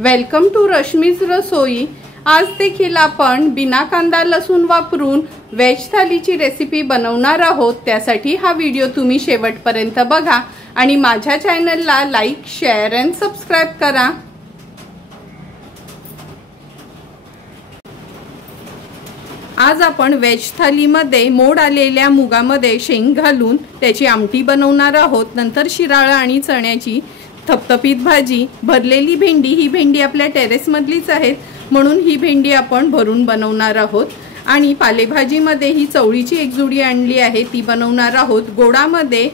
Welcome to Rashmi's रसोई। आज देखील आपण बिना कांदा लसूण वापरून वेज थालीची रेसिपी बनवणार आहोत। त्यासाठी हा व्हिडिओ तुम्ही शेवटपर्यंत बघा आणि माझ्या चॅनलला लाईक, शेअर आणि सबस्क्राइब करा। आज आपण वेज थालीमध्ये मोड आलेल्या मुगामध्ये शेंग घालून त्याची आमटी बनवणार आहोत। नंतर शिराळा आणि चण्याची थपथपीत भाजी, भरलेली भेंडी। ही भेंडी आपल्या टेरेस मधलीच आहे म्हणून ही भेंडी आपण भरून बनवणार आहोत। आणि पालेभाजीमध्ये ही चवळीची एक जुडी आणली आहे ती बनवणार आहोत। गोडामध्ये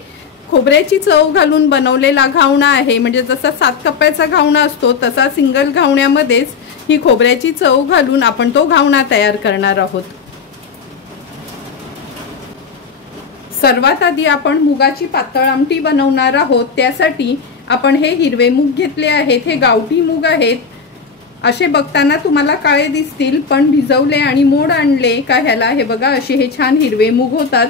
खोबऱ्याची चव घालून बनवलेला घावणा आहे, म्हणजे जसा 7 कप्प्याचा घावणा असतो तसा सिंगल घावण्यामध्येच ही खोबऱ्याची चव घालून आपण तो घावणा तयार करणार आहोत। सर्वात आधी आपण मुगाची पातळ आमटी बनवणार आहोत। त्यासाठी आपण हे हिरवे मूग घेतले आहेत। हे गावठी मूग आहेत। असे बघताना तुम्हाला काळे दिसतील पण भिजवले आणि मोड आणले का ह्याला हे बघा असे हे छान हिरवे मूग होतात।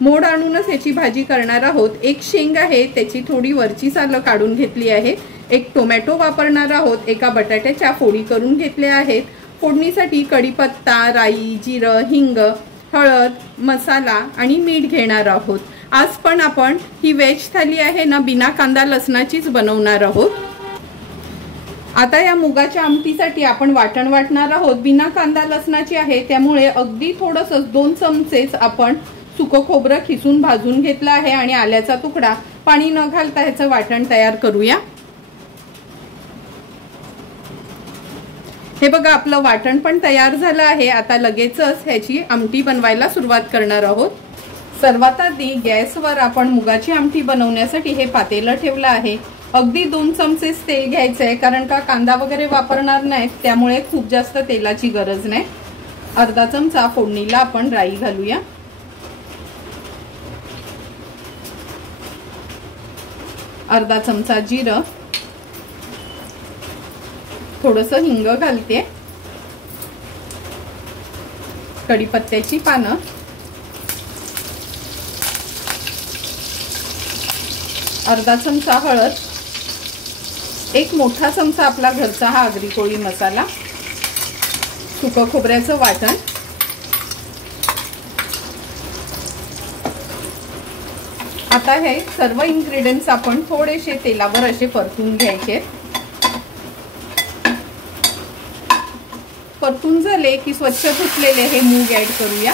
मोड आणूनच याची भाजी करणार आहोत। एक शेंग आहे त्याची थोडी वरची सालं काढून घेतली आहे। एक टोमॅटो वापरणार आहोत। एका बटाट्याच्या फोडी करून घेतल्या आहेत। फोडणीसाठी कढीपत्ता, राई, जिरं, हिंग, हळद, मसाला आणि मीठ घेणार आहोत। आज पण आपण ही वेज थाली आहे ना बिना कांदा लसणाचीच बनवणार आहोत। आता या मुगाच्या आमटीसाठी आपण वाटण वाटणार आहोत। बिना कांदा लसणाची आहे त्यामुळे अगदी थोडंसं 2 चमचेच आपण सुकं खोबरं खिसून भाजून घेतलं आहे आणि आल्याचा तुकडा। पाणी न घालता ह्याचं वाटण तयार करूया। हे बघा आपलं वाटण पण तयार झालं आहे। आता लगेचच ह्याची आमटी बनवायला सुरुवात करणार आहोत। सर्वात आधी गॅसवर आपण मुगाची आमटी बनवण्यासाठी हे पातेलं ठेवलं आहे। अगदी 2 चमचेच तेल घ्यायचं आहे कारण का कांदा वगैरे वापरणार नाही त्यामुळे खूप जास्त तेलाची गरज नाही। अर्धा चमचा फोडणीला आपण राई घालूया। अर्धा चमचा जिरं, थोडंसं हिंग घालते, कढीपत्त्याची पानं, अर्धा चमचा हळद, एक मोठा चमचा आपला घरचा हा आगरी कोळी मसाला, सुकं खोबऱ्याचं वाटण, आता हे सर्व इन्ग्रेडियंट्स आपण थोडेसे तेलावर असे परतून घ्यायचे। परतून झाले की स्वच्छ धुतलेले हे मूग ऍड करूया।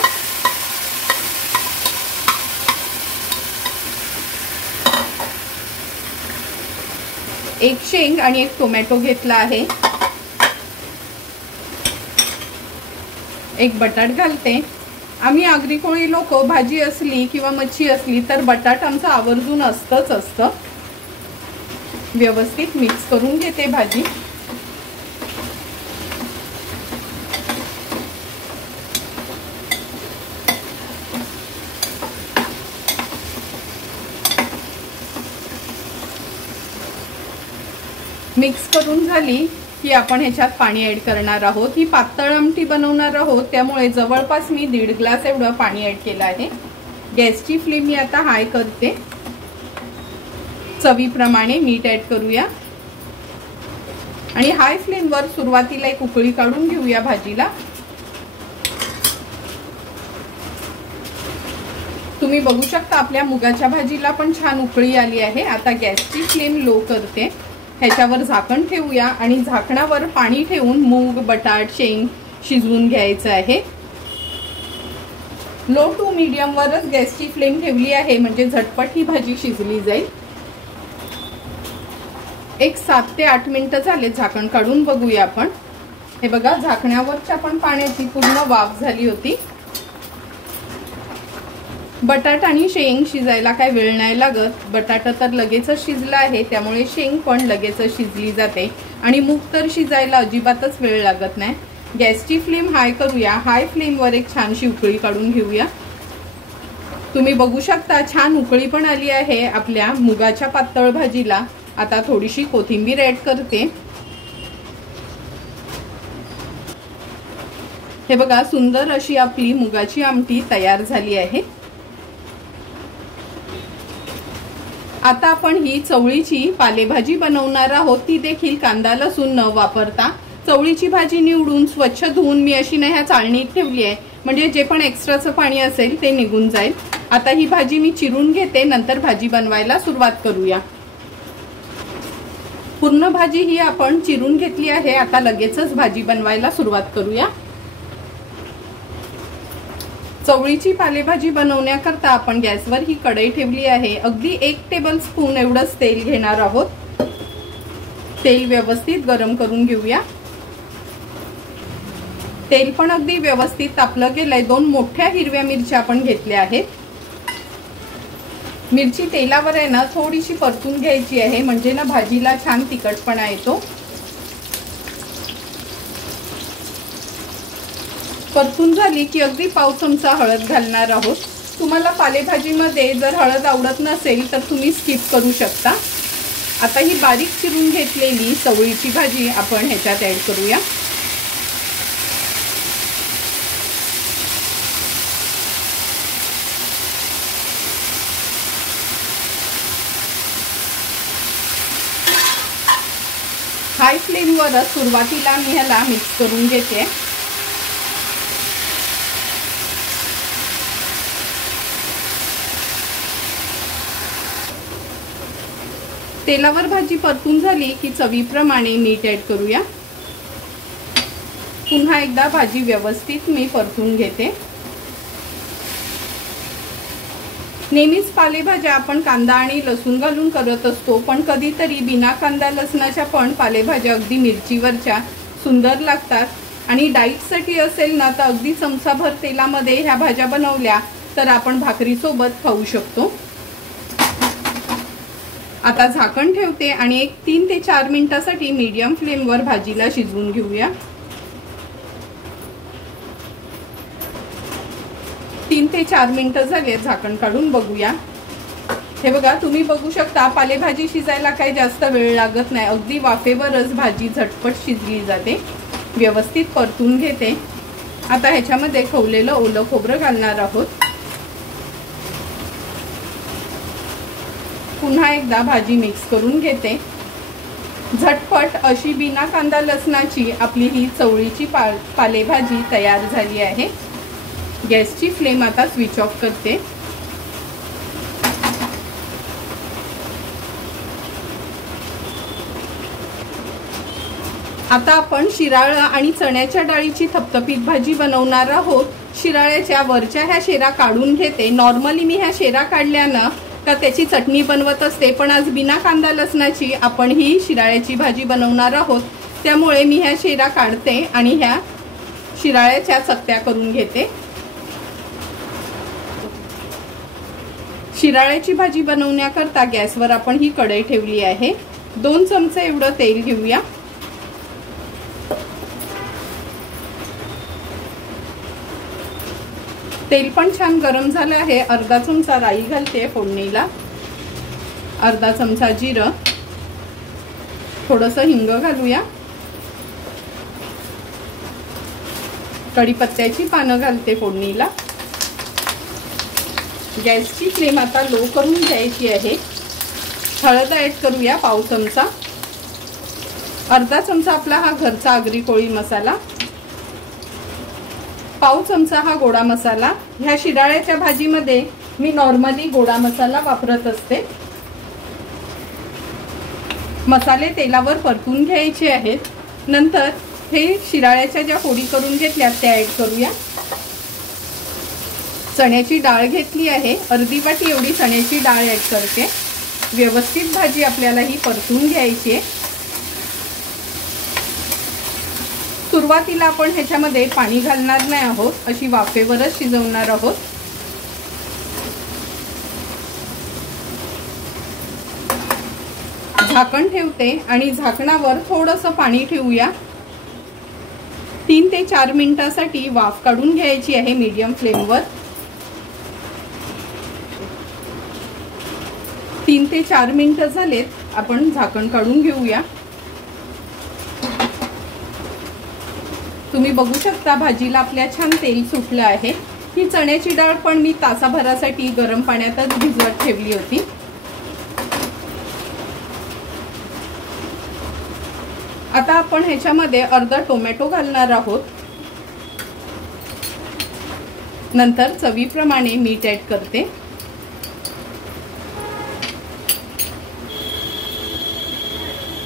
एक शेंग आणि एक टोमॅटो घेतला आहे। एक बटाट घालते। आम्ही आगरी कोळी लोक भाजी असली किंवा मच्छी असली तर बटाट आमचं आवर्जून असतंच असतं। व्यवस्थित मिक्स करून घेते भाजी। मिक्स करून झाली की आपण ह्याच्यात पाणी ऍड करणार आहोत। ही पातळ आमटी बनवणार आहोत त्यामुळे जवळपास मी 1.5 ग्लास एवढं पाणी ऍड केलं आहे। गॅसची फ्लेम मी आता हाय करते। चवीप्रमाणे मीठ ऍड करूया आणि हाय फ्लेमवर सुरुवातीला एक उकळी काढून घेऊया भाजीला। तुम्ही बघू शकता आपल्या मुगाच्या भाजीला पण छान उकळी आली आहे। आता गॅसची फ्लेम लो करते। ह्याच्यावर झाकण ठेवूया आणि झाकणावर पाणी ठेवून मूग, बटाट, शेंग शिजवून घ्यायचं आहे। लो टू मीडियम वरच गॅसची फ्लेम ठेवली आहे म्हणजे झटपट ही भाजी शिजली जाईल। एक 7 ते 8 मिनिटं झाले। झाकण काढून बघूया आपण। हे बघा झाकणावरच्या पण पाण्याची पूर्ण वाफ झाली होती। बटाटा आणि शेंग शिजायला काय वेळ नाही लागत। बटाटा तर लगेचच शिजला आहे त्यामुळे शेंग पण लगेचच शिजली जाते आणि मूग तर शिजायला अजिबातच वेळ लागत नाही। गॅसची फ्लेम हाय करूया। हाय फ्लेमवर एक छानशी उकळी काढून घेऊया। तुम्ही बघू शकता छान उकळी पण आली आहे आपल्या मुगाच्या पातळ भाजीला। आता थोडीशी कोथिंबीर ऍड करते। हे बघा सुंदर अशी आपली मुगाची आमटी तयार झाली आहे। आता आपण ही चवळीची पालेभाजी बनवणार आहोत, ती देखील कांदा लसूण न वापरता। चवळीची भाजी निवडून स्वच्छ धुवून मी अशी ह्या चाळणीत ठेवली आहे, म्हणजे जे पण एक्स्ट्राचं पाणी असेल ते निघून जाईल। आता ही भाजी मी चिरून घेते, नंतर भाजी बनवायला सुरुवात करूया। पूर्ण भाजी ही आपण चिरून घेतली आहे। आता लगेचच भाजी बनवायला सुरुवात करूया। चवळीची पालेभाजी बनवण्याकरता आपण गॅसवर ही कढई ठेवली आहे। अगदी 1 टेबलस्पून एवढंच तेल घेणार आहोत। तेल व्यवस्थित गरम करून घेऊया। तेल पण अगदी व्यवस्थित तापलं गेलंय। 2 मोठ्या हिरव्या मिरच्या आपण घेतल्या आहेत। मिरची तेलावर आहे ना थोडीशी परतून घ्यायची आहे, म्हणजे ना भाजीला छान तिखटपणा येतो। परतून झाली की अगदी पाव चमचा हळद घालणार आहोत। तुम्हाला पालेभाजीमध्ये जर हळद आवडत नसेल तर तुम्ही स्किप करू शकता। आता ही बारीक चिरून घेतलेली चवळीची भाजी आपण ह्याच्यात ऍड करूया। हाय फ्लेमवर सुरुवातीला मी ह्याला मिक्स करून घेते। तेलावर भाजी परतून झाली की चवीप्रमाणे मीठ ऍड करूया। पुन्हा एकदा भाजी व्यवस्थित मी परतून घेते। नेहमीच पालेभाज्या आपण कांदा आणि लसूण घालून करत असतो, पण कधीतरी बिना कांदा लसणाच्या पण पालेभाज्या अगदी मिरचीवरच्या सुंदर लागतात। आणि डाएटसाठी असेल ना तर अगदी चमचाभर तेलामध्ये ह्या भाज्या बनवल्या तर आपण भाकरी सोबत खाऊ शकतो। आता झाकण ठेवते आणि 3 ते 4 मिनिटांसाठी मीडियम फ्लेमवर भाजीला शिजवून घेऊया। 3 ते 4 मिनिटं झाले, झाकण काढून बघूया। हे बघा, तुम्ही बघू शकता पालेभाजी शिजायला काही जास्त वेळ लागत नाही। अगदी वाफेवरच भाजी झटपट शिजली जाते। व्यवस्थित परतून घेते। आता ह्याच्यामध्ये खवलेलं ओलं खोबरं घालणार आहोत। पुन्हा एकदा भाजी मिक्स करून घेते। झटपट अशी बिना कांदा लसणाची आपली ही चवळीची पालेभाजी तयार झाली आहे। गॅसची फ्लेम आता स्विच ऑफ करते। आता आपण शिराळा आणि चण्याच्या डाळीची थपथपीत भाजी बनवणार आहोत। शिराळ्याच्या वरच्या ह्या शेरा काढून घेते। नॉर्मली मी ह्या शेरा काढल्यानं का त्याची चटणी बनवत असते, पण आज बिना कांदा लसणाची आपण ही शिराळ्याची भाजी बनवणार आहोत, त्यामुळे मी ह्या शेरा काढते आणि ह्या शिराळ्याच्या चकत्या करून घेते। शिराळ्याची भाजी बनवण्याकरता गॅसवर आपण ही कढई ठेवली आहे। 2 चमचे एवढं तेल घेऊया। तेल पण छान गरम झालं आहे। अर्धा चमचा राई घालते फोडणीला, अर्धा चमचा जिरं, थोडंसं हिंग घालूया, कढीपत्त्याची पानं घालते फोडणीला। गॅसची फ्लेम आता लो करून घ्यायची आहे। हळद ऍड करूया पाव चमचा, अर्धा चमचा आपला हा घरचा आगरी कोळी मसाला, पाव चमचा हा गोडा मसाला। ह्या शिराळ्याच्या भाजीमध्ये मी नॉर्मली गोडा मसाला वापरत असते। मसाले तेलावर परतून घ्यायचे आहेत। नंतर हे शिराळ्याच्या ज्या फोडी करून घेतल्या त्या ऍड करूया। चण्याची डाळ घेतली आहे, अर्धी वाटी एवढी चण्याची डाळ ऍड करते। व्यवस्थित भाजी आपल्याला ही परतून घ्यायची आहे। सुरुवातीला आपण ह्याच्यामध्ये पाणी घालणार नाही आहोत, अशी वाफेवरच शिजवणार आहोत। झाकण ठेवते आणि झाकणावर थोडंसं पाणी ठेवूया। 3 ते 4 मिनिटांसाठी वाफ काढून घ्यायची आहे मीडियम फ्लेमवर। 3 ते 4 मिनिटं झालेत, आपण झाकण काढून घेऊया। तुम्ही बघू शकता भाजीला आपल्या छान तेल सुटलं आहे। ही चण्याची डाळ पण मी तासाभरासाठी गरम पाण्यातच भिजवत ठेवली होती। आता आपण ह्याच्यामध्ये अर्धा टोमॅटो घालणार आहोत। नंतर चवीप्रमाणे मीठ ऍड करते।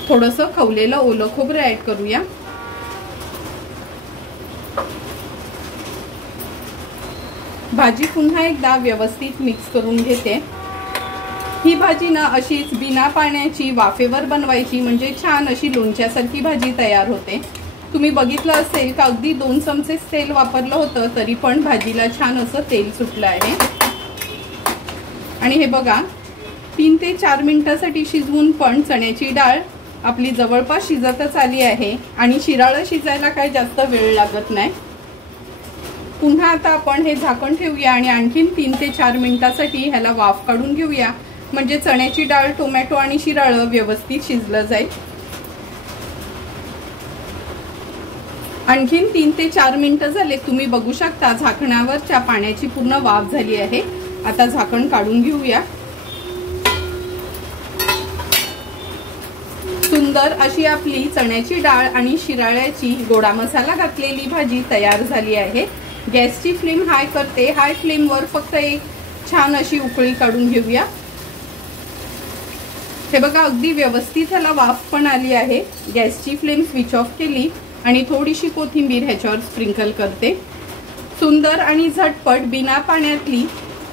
थोडंसं खवलेलं ओलं खोबरं ऍड करूया। भाजी पुन्हा एकदा व्यवस्थित मिक्स करून घेते। ही भाजी ना अशीच बिना पाण्याची वाफेवर बनवायची, म्हणजे छान अशी लोणच्यासारखी भाजी तयार होते। तुम्ही बघितलं असेल का अगदी 2 चमचे तेल वापरलं होतं तरी पण भाजीला छान असं तेल सुटलं आहे। आणि हे बघा 3 ते 4 मिनिटांसाठी शिजवून पण चण्याची डाळ आपली जवळपास शिजतच आली आहे आणि शिराळं शिजायला काही जास्त वेळ लागत नाही। पुन्हा आता आपण हे झाकण ठेवूया आणि आणखीन 3 ते 4 मिनिटांसाठी ह्याला वाफ काढून घेऊया, म्हणजे चण्याची डाळ, टोमॅटो आणि शिराळं व्यवस्थित शिजलं जाईल। आणखीन 3 ते 4 मिनिटं झाले, तुम्ही बघू शकता झाकणावरच्या पाण्याची पूर्ण वाफ झाली आहे। आता झाकण काढून घेऊया। सुंदर अशी आपली चण्याची डाळ आणि शिराळ्याची गोडा मसाला घातलेली भाजी तयार झाली आहे। गॅसची फ्लेम हाय करते। हाय फ्लेमवर फक्त एक छान अशी उकळी काढून घेऊया। हे बघा अगदी व्यवस्थित ह्याला वाफ पण आली आहे। गॅसची फ्लेम स्विच ऑफ केली आणि थोडीशी कोथिंबीर ह्याच्यावर स्प्रिंकल करते। सुंदर आणि झटपट बिना पाण्यातली,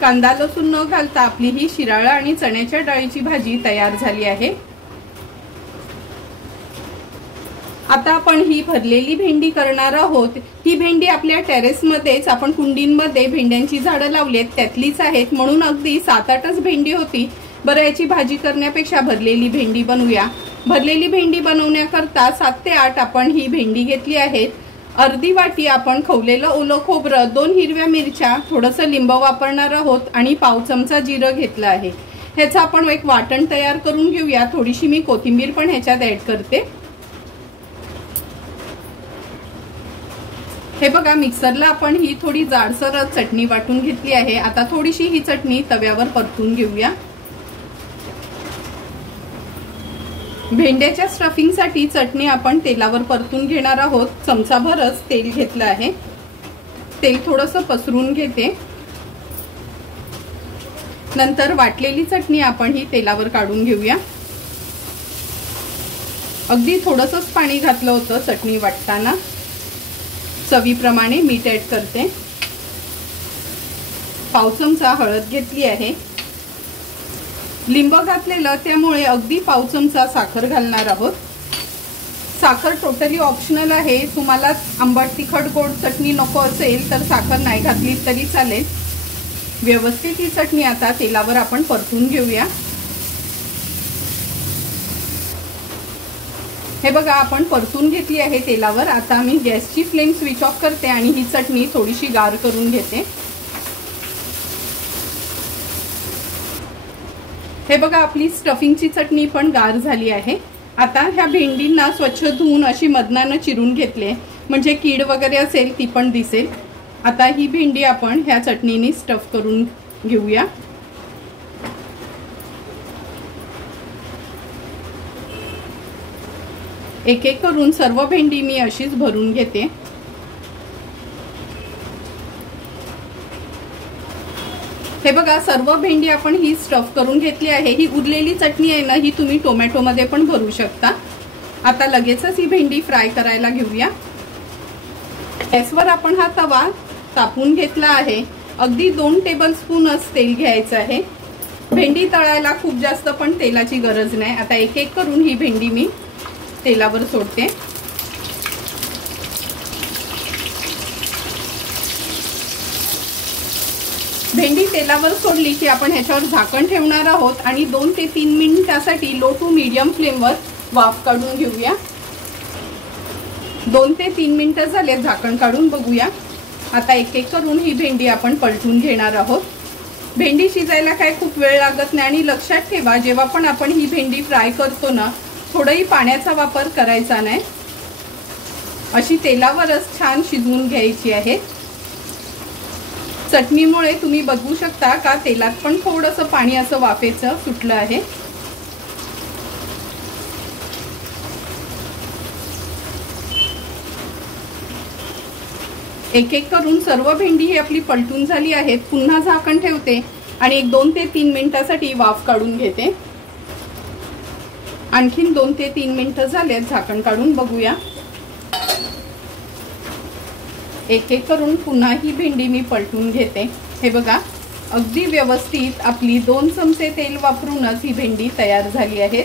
कांदा लसूण न घालता आपली ही शिराळा आणि चण्याच्या डाळीची भाजी तयार झाली आहे। आता आपण ही भरलेली भेंडी करणार आहोत। ही भेंडी आपल्या टेरेसमध्येच आपण कुंडींमध्ये भेंड्यांची झाडं लावलीत त्यातलीच आहेत, म्हणून अगदी 7-8च भेंडी होती। बरं, याची भाजी करण्यापेक्षा भरलेली भेंडी बनवूया। भरलेली भेंडी बनवण्याकरता 7 ते 8 आपण ही भेंडी घेतली आहे। अर्धी वाटी आपण खवलेलं ओलं खोबरं, 2 हिरव्या मिरच्या, थोडंसं लिंब वापरणार आहोत आणि पाव चमचा जिरं घेतलं आहे। ह्याचं आपण एक वाटण तयार करून घेऊया। थोडीशी मी कोथिंबीर पण ह्याच्यात ऍड करते। हे बघा मिक्सरला आपण ही थोडी जाडसर चटणी वाटून घेतली आहे। आता थोडीशी ही चटणी तव्यावर परतून घेऊया। भेंड्याच्या स्टफिंगसाठी चटणी आपण तेलावर परतून घेणार आहोत। चमचाभरच तेल घेतलं आहे। तेल थोडंसं पसरून घेते। नंतर वाटलेली चटणी आपण ही तेलावर काढून घेऊया। अगदी थोडंसंच पाणी घातलं होतं चटणी वाटताना। चवीप्रमाणे मीठ ऍड करते। पाव चमचा हळद घेतली आहे। लिंब घातलेलं त्यामुळे अगदी पाव चमचा साखर घालणार आहोत। साखर टोटली ऑप्शनल आहे। तुम्हाला आंबट तिखट गोड चटणी नको असेल तर साखर नाही घातली तरी चालेल। व्यवस्थित ही चटणी आता तेलावर आपण परतून घेऊया। हे बघा आपण परतून घेतली आहे तेलावर। आता मी गॅसची फ्लेम स्विच ऑफ करते आणि ही चटणी थोडीशी गार करून घेते। हे बघा आपली स्टफिंगची चटणी पण गार झाली आहे। आता ह्या भेंडींना स्वच्छ धुवून अशी मधनानं चिरून घेतले, म्हणजे कीड वगैरे असेल ती पण दिसेल। आता ही भेंडी आपण ह्या चटणीने स्टफ करून घेऊया। एक एक करून सर्व भेंडी मी अशीच भरून घेते। हे बघा सर्व भेंडी आपण ही स्टफ करून घेतली आहे। ही उरलेली चटणी आहे ना, ही तुम्ही टोमॅटो मध्ये पण भरू शकता। आता लगेचच ही भेंडी फ्राय करायला घेऊया। गॅसवर आपण हा तवा तापून घेतला आहे। अगदी 2 टेबलस्पूनच तेल घ्यायचं आहे। भेंडी तळायला खूप जास्त पण तेलाची गरज नाही। आता एक एक करून ही भेंडी मी तेलावर सोडते। भेंडी तेलावर सोडली की आपण ह्याच्यावर झाकण ठेवणार आहोत आणि 2 ते 3 मिनिटांसाठी लो टू मीडियम फ्लेमवर वाफ काढून घेऊया। 2 ते 3 मिनिटं झाले, झाकण काढून बघूया। आता एक एक करून ही भेंडी आपण पलटून घेणार आहोत। भेंडी शिजायला काय खूप वेळ लागत नाही आणि लक्षात ठेवा जेव्हा पण आपण ही भेंडी फ्राय करतो ना, थोडाही पाण्याचा वापर करायचा नाही। अशी तेलावरच छान शिजवून घ्यायची आहे। चटणीमुळे तुम्ही बघू शकता का तेलात पण थोडंसं पाणी असं वाफेचं सुटलं आहे। एक एक करून सर्व भेंडी ही आपली पलटून झाली आहेत. पुन्हा झाकण ठेवते आणि एक 2 ते 3 मिनिटांसाठी वाफ काढून घेते. आणखीन 2 ते 3 मिनिटं झालेत. झाकण काढून बघूया. एक एक करून पुन्हा ही भेंडी मी पलटून घेते. हे बघा, अगदी व्यवस्थित आपली 2 चमचे तेल वापरूनच ही भेंडी तयार झाली आहे.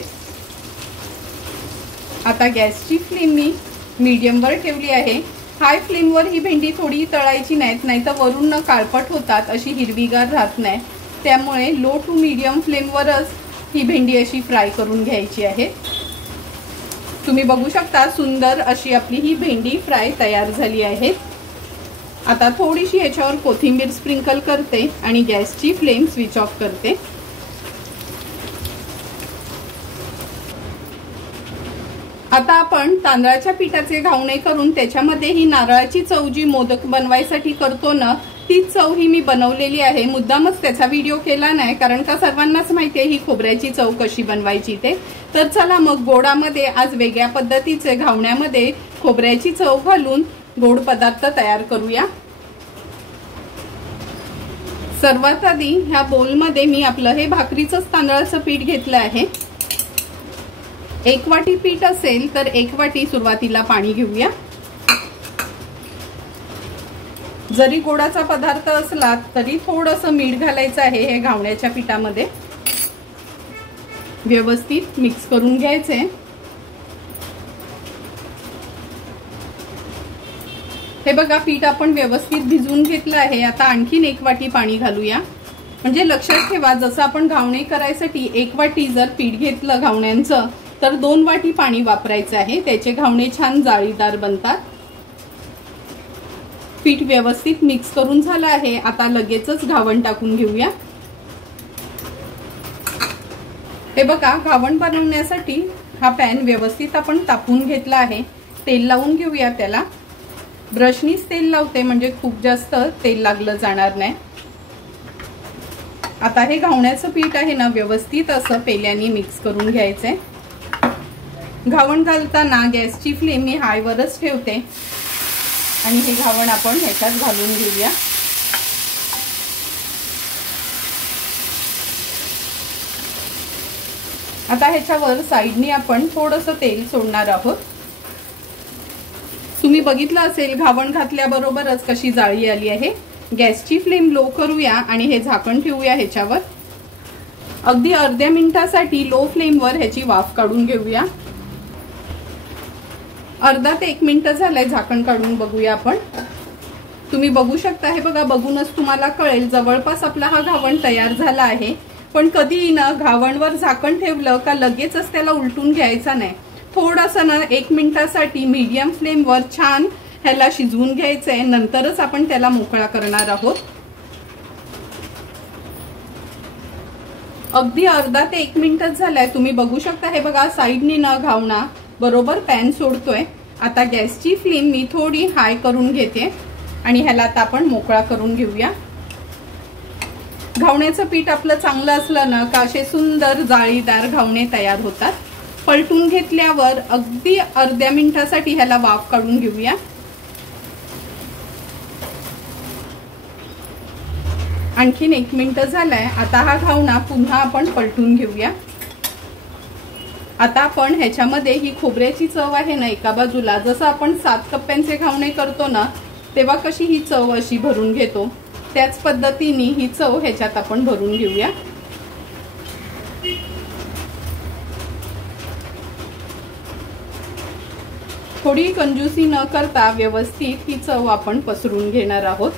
आता गॅसची फ्लेम मी मीडियमवर ठेवली आहे. हाय फ्लेमवर ही भेंडी थोडी तळायची नाही तर वरून न काळपट होतात, अशी हिरवीगार राहत नाही. त्यामुळे लो टू मीडियम फ्लेमवरच ही भेंडी अशी फ्राय करून घ्यायची आहे. तुम्ही बघू शकता सुंदर अशी आपली ही भेंडी फ्राय तयार झाली आहे. आता थोडीशी ह्याच्यावर कोथिंबीर स्प्रिंकल करते आणि गॅसची फ्लेम स्विच ऑफ करते. आता आपण तांदळाच्या पिठाचे घावणे करून त्याच्यामध्ये ही नारळाची चव जी मोदक बनवायसाठी करतो ना, ती चव ही मी बनवलेली आहे. मुद्दामच त्याचा व्हिडिओ केला नाही, कारण का सर्वांनाच माहिती आहे ही खोबऱ्याची चव कशी बनवायची ते. तर चला मग गोडामध्ये आज वेगळ्या पद्धतीचे घावण्यामध्ये खोबऱ्याची चव घालून गोड पदार्थ तयार करूया. सर्वात आधी ह्या बोलमध्ये मी आपलं हे भाकरीचंच तांदळाचं पीठ घेतलं आहे. 1 वाटी पीठ असेल तर 1 वाटी सुरुवातीला पाणी घेऊया. जरी गोडाचा पदार्थ असला तरी थोडंसं मीठ घालायचं आहे हे घावण्याच्या पिठामध्ये. व्यवस्थित मिक्स करून घ्यायचे. हे बघा, पीठ आपण व्यवस्थित भिजवून घेतलं आहे. आता आणखीन 1 वाटी पाणी घालूया. म्हणजे लक्षात ठेवा, जसं आपण घावणे करायसाठी 1 वाटी जर पीठ घेतलं घावण्यांचं तर 2 वाटी पाणी वापरायचं आहे. त्याचे घावणे छान जाळीदार बनतात. पीठ व्यवस्थित मिक्स करून झालं आहे. आता लगेचच घावण टाकून घेऊया. हे बघा, घावण बनवण्यासाठी हा पॅन व्यवस्थित आपण तापवून घेतला आहे. तेल लावून घेऊया त्याला. ब्रशनीच तेल लावते म्हणजे खूप जास्त तेल लागलं जाणार नाही. आता हे घावण्याचं पीठ आहे ना, व्यवस्थित असं पेल्याने मिक्स करून घ्यायचंय. घावण घालताना गॅसची फ्लेम मी हायवरच ठेवते आणि हे घावण आपण ह्याच्यात घालून घेऊया. आता ह्याच्यावर साईडनी आपण थोडंसं तेल सोडणार आहोत. तुम्ही बघितलं असेल घावण घातल्याबरोबरच कशी जाळी आली आहे. गॅसची फ्लेम लो करूया आणि हे झाकण ठेवूया ह्याच्यावर. अगदी अर्ध्या मिनिटासाठी लो फ्लेमवर ह्याची वाफ काढून घेऊया. अर्धा ते 1 मिनिट झालंय. झाकण काढून बघूया आपण. तुम्ही बघू शकता, हे बघा, बघूनच तुम्हाला कळेल जवळपास आपला हा घावण तयार झाला आहे. पण कधीही ना घावणवर झाकण ठेवलं का लगेचच त्याला उलटून घ्यायचा नाही. थोडंसं ना 1 मिनिटासाठी मीडियम फ्लेमवर छान ह्याला शिजवून घ्यायचंय. नंतरच आपण त्याला मोकळा करणार आहोत. अगदी अर्धा ते 1 मिनिटच झालाय. तुम्ही बघू शकता, हे बघा, साईडनी ना घावणा बरोबर पॅन सोडतोय. आता गॅसची फ्लेम मी थोडी हाय करून घेते आणि ह्याला आता आपण मोकळा करून घेऊया. घावण्याचं पीठ आपलं चांगलं असलं ना का असे सुंदर जाळीदार घावणे तयार होतात. पलटून घेतल्यावर अगदी अर्ध्या मिनिटासाठी ह्याला वाफ काढून घेऊया. आणखीन 1 मिनिट झालाय. आता हा घावणा पुन्हा आपण पलटून घेऊया. आता आपण ह्याच्यामध्ये ही खोबऱ्याची चव आहे ना, एका बाजूला जसं आपण 7 कप्प्यांचे घावणे करतो ना तेव्हा कशी ही चव अशी भरून घेतो, त्याच पद्धतीने ही चव ह्याच्यात आपण भरून घेऊया. थोडी कंजूसी न करता व्यवस्थित ही चव आपण पसरून घेणार आहोत.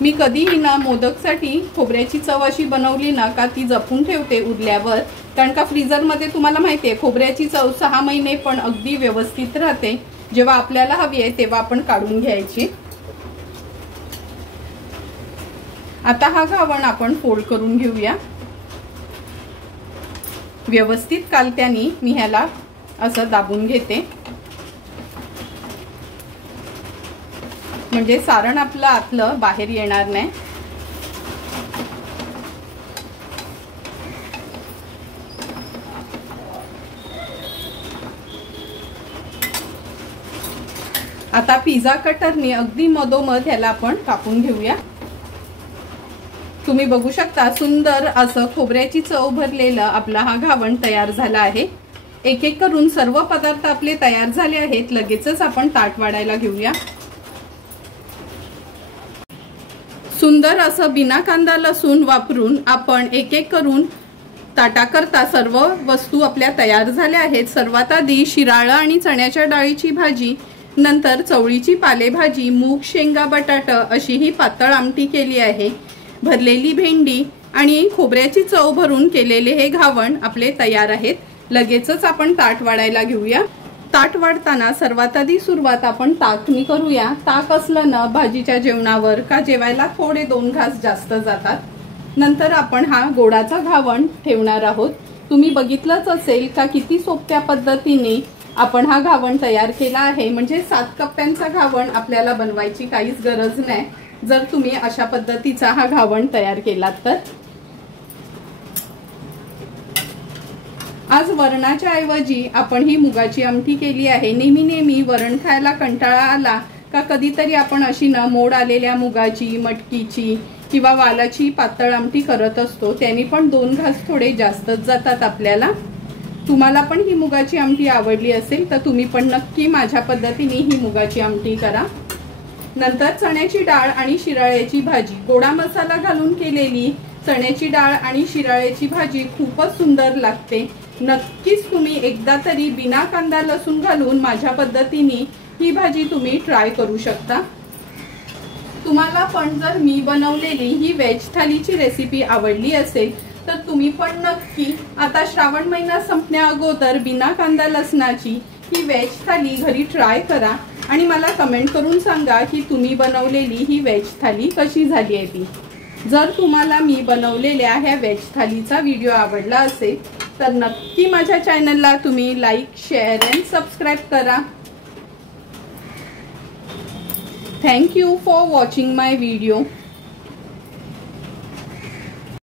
मी कधीही ना मोदकसाठी खोबऱ्याची चव अशी बनवली ना का ती जपून ठेवते उरल्यावर, कारण का फ्रीजर मध्ये तुम्हाला माहिती आहे खोबऱ्याची चव 6 महिने पण अगदी व्यवस्थित राहते. जेव्हा आपल्याला हवी आहे तेव्हा आपण काढून घ्यायची. आता हा घावण आपण फोल्ड करून घेऊया. व्यवस्थित कालत्यानी मी ह्याला असं दाबून घेते म्हणजे सारण आपलं आतलं बाहेर येणार नाही. आता पिझ्झा कटरने अगदी मधोमध ह्याला आपण कापून घेऊया। तुम्ही बघू शकता सुंदर असं खोबऱ्याची चव भरलेलं आपला हा घावण तयार झाला आहे। एक एक करून सर्व पदार्थ आपले तयार झाले आहेत। लगेचच आपण ताट वाढायला घेऊया। सुंदर असं बिना कांदा लसूण वापरून आपण एक एक करून ताटाकरता सर्व वस्तू आपल्या तयार झाल्या आहेत। सर्वात आधी शिराळा आणि चण्याच्या डाळीची भाजी, नंतर चवळीची पालेभाजी, मूग शेंगा बटाटा अशी ही पातळ आमटी केली आहे। भरलेली भेंडी आणि खोबऱ्याची चव भरून केलेले हे घावण आपले तयार आहेत। लगेचच आपण ताट वाढायला घेऊया। ताट वाढताना सर्वात आधी सुरुवात आपण ताकनी करूया। ताक असलं ना भाजीच्या जेवणावर का जेवायला थोडे 2 घास जास्त जातात। नंतर आपण हा गोडाचा घावण ठेवणार आहोत। तुम्ही बघितलंच असेल का किती सोप्या पद्धतीने आपण हा घावण तयार केला आहे। म्हणजे 7 कप्प्यांचा घावण आपल्याला बनवायची काहीच गरज नाही जर तुम्ही अशा पद्धतीचा हा घावण तयार केलात तर। आज वरणाच्या ऐवजी आपण ही मुगाची आमटी केली आहे। नेहमी वरण खायला कंटाळा आला का कधीतरी आपण अशी ना मोड आलेल्या मुगाची, मटकीची किंवा वालाची पातळ आमटी करत असतो। त्याने पण 2 घास थोडे जास्तच जातात आपल्याला। तुम्हाला पण ही मुगाची आमटी आवडली असेल तर तुम्ही पण नक्की माझ्या पद्धतीने ही मुगाची आमटी करा। नंतर चण्याची डाळ आणि शिराळ्याची भाजी, गोडा मसाला घालून केलेली चण्याची डाळ आणि शिराळ्याची भाजी खूपच सुंदर लागते। नक्कीच तुम्ही एकदा तरी बिना कांदा लसूण घालून माझ्या पद्धतीने ही भाजी तुम्ही ट्राय करू शकता। तुम्हाला पण जर मी बनवलेली ही व्हेज थालीची रेसिपी आवडली असेल तर तुम्ही पण नक्की आता श्रावण महिना संपण्या अगोदर बिना कांदा लसणाची ही व्हेज थाली घरी ट्राय करा आणि मला कमेंट करून सांगा की तुम्ही बनवलेली ही व्हेज थाली कशी झाली आहे ती। जर तुम्हाला मी बनवलेल्या ह्या व्हेज थालीचा व्हिडिओ आवडला असेल तर नक्की माझ्या चॅनलला तुम्ही लाईक, शेअर अँड सबस्क्राईब करा। Thank you for watching my video.